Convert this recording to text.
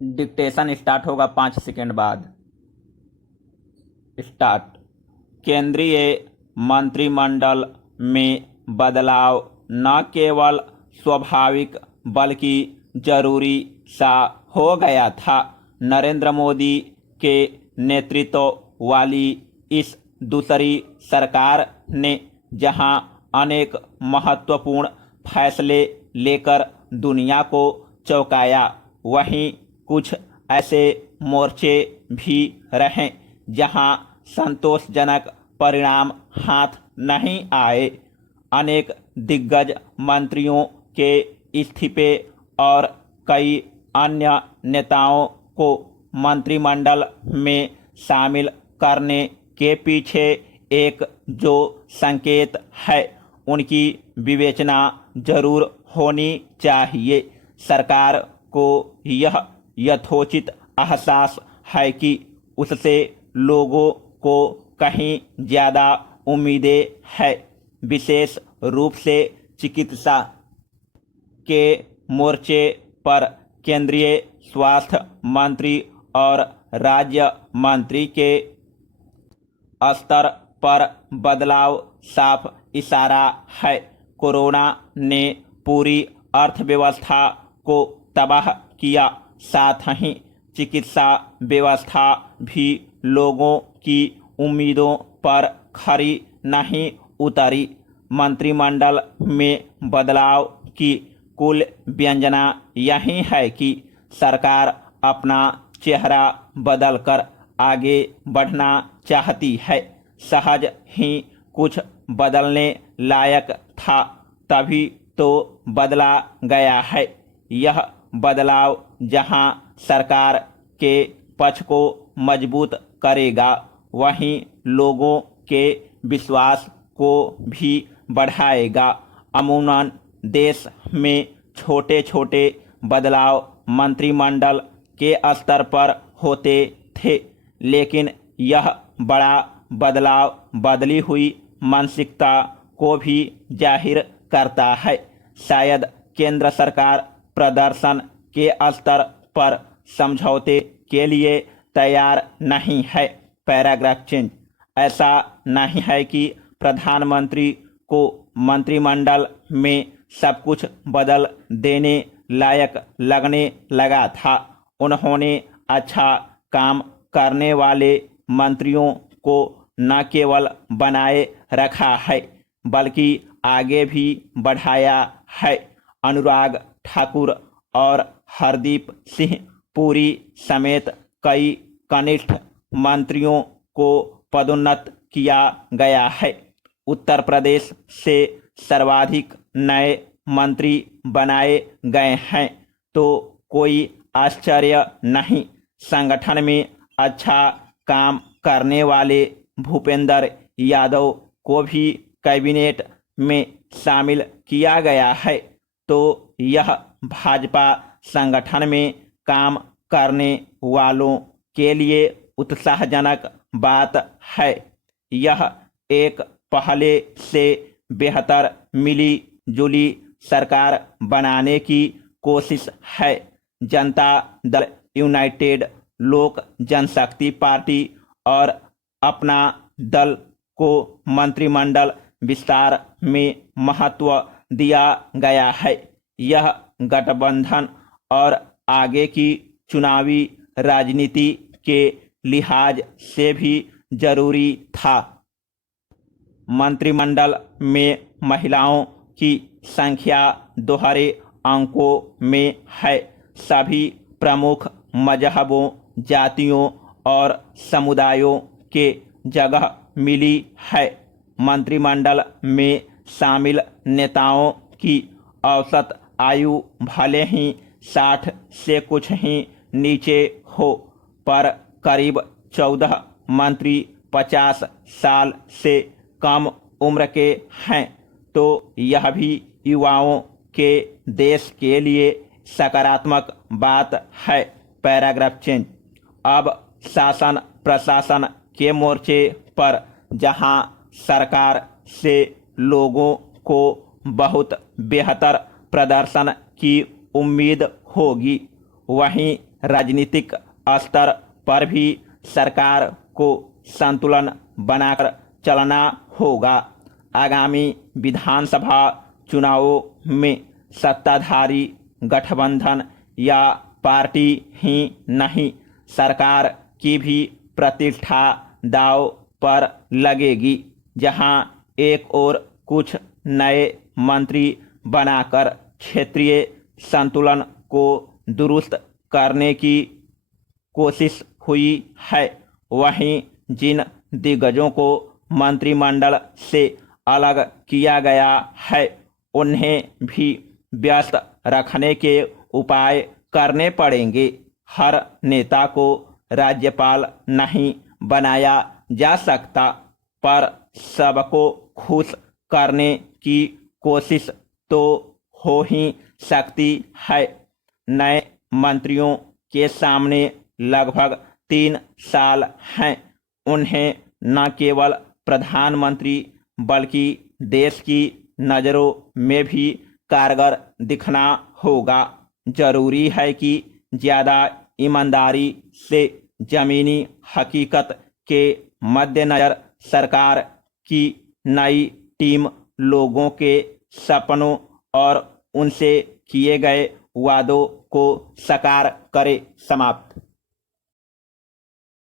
Dictation start होगा 5 second बाद। Start. केंद्रीय मंत्रिमंडल में बदलाव न केवल स्वाभाविक बल्कि जरूरी सा हो गया था। नरेंद्र मोदी के नेतृत्व वाली इस दूसरी सरकार ने जहां अनेक महत्वपूर्ण फैसले लेकर दुनिया को चौंकाया, वहीं कुछ ऐसे मोर्चे भी रहे जहां संतोषजनक परिणाम हाथ नहीं आए। अनेक दिग्गज मंत्रियों के इस्तीफे और कई अन्य नेताओं को मंत्रिमंडल में शामिल करने के पीछे एक जो संकेत है, उनकी विवेचना जरूर होनी चाहिए। सरकार को यह यथोचित एहसास है कि उससे लोगों को कहीं ज़्यादा उम्मीदें हैं, विशेष रूप से चिकित्सा के मोर्चे पर। केंद्रीय स्वास्थ्य मंत्री और राज्य मंत्री के स्तर पर बदलाव साफ इशारा है। कोरोना ने पूरी अर्थव्यवस्था को तबाह किया, साथ ही चिकित्सा व्यवस्था भी लोगों की उम्मीदों पर खरी नहीं उतरी। मंत्रिमंडल में बदलाव की कुल व्यंजना यही है कि सरकार अपना चेहरा बदलकर आगे बढ़ना चाहती है। सहज ही कुछ बदलने लायक था, तभी तो बदला गया है। यह बदलाव जहां सरकार के पक्ष को मजबूत करेगा, वहीं लोगों के विश्वास को भी बढ़ाएगा। अमूमन देश में छोटे छोटे बदलाव मंत्रिमंडल के स्तर पर होते थे, लेकिन यह बड़ा बदलाव बदली हुई मानसिकता को भी जाहिर करता है। शायद केंद्र सरकार प्रदर्शन के स्तर पर समझौते के लिए तैयार नहीं है। Paragraph change. ऐसा नहीं है कि प्रधानमंत्री को मंत्रिमंडल में सब कुछ बदल देने लायक लगने लगा था। उन्होंने अच्छा काम करने वाले मंत्रियों को न केवल बनाए रखा है, बल्कि आगे भी बढ़ाया है। अनुराग ठाकुर और हरदीप सिंह पुरी समेत कई कनिष्ठ मंत्रियों को पदोन्नत किया गया है। उत्तर प्रदेश से सर्वाधिक नए मंत्री बनाए गए हैं, तो कोई आश्चर्य नहीं। संगठन में अच्छा काम करने वाले भूपेंद्र यादव को भी कैबिनेट में शामिल किया गया है, तो यह भाजपा संगठन में काम करने वालों के लिए उत्साहजनक बात है। यह एक पहले से बेहतर मिली जुली सरकार बनाने की कोशिश है। जनता दल यूनाइटेड, लोक जनशक्ति पार्टी और अपना दल को मंत्रिमंडल विस्तार में महत्व दिया गया है। यह गठबंधन और आगे की चुनावी राजनीति के लिहाज से भी जरूरी था। मंत्रिमंडल में महिलाओं की संख्या दोहरे अंकों में है। सभी प्रमुख मजहबों, जातियों और समुदायों के जगह मिली है। मंत्रिमंडल में शामिल नेताओं की औसत आयु भले ही 60 से कुछ ही नीचे हो, पर करीब 14 मंत्री 50 साल से कम उम्र के हैं, तो यह भी युवाओं के देश के लिए सकारात्मक बात है। Paragraph change. अब शासन प्रशासन के मोर्चे पर जहां सरकार से लोगों को बहुत बेहतर प्रदर्शन की उम्मीद होगी, वहीं राजनीतिक स्तर पर भी सरकार को संतुलन बनाकर चलना होगा। आगामी विधानसभा चुनावों में सत्ताधारी गठबंधन या पार्टी ही नहीं, सरकार की भी प्रतिष्ठा दांव पर लगेगी। जहां एक ओर कुछ नए मंत्री बनाकर क्षेत्रीय संतुलन को दुरुस्त करने की कोशिश हुई है, वहीं जिन दिग्गजों को मंत्रिमंडल से अलग किया गया है उन्हें भी व्यस्त रखने के उपाय करने पड़ेंगे। हर नेता को राज्यपाल नहीं बनाया जा सकता, पर सबको खुश करने की कोशिश तो हो ही सकती है। नए मंत्रियों के सामने लगभग 3 साल हैं। उन्हें न केवल प्रधानमंत्री बल्कि देश की नज़रों में भी कारगर दिखना होगा। जरूरी है कि ज़्यादा ईमानदारी से जमीनी हकीकत के मद्देनज़र सरकार की नई टीम लोगों के सपनों और उनसे किए गए वादों को साकार करे। समाप्त।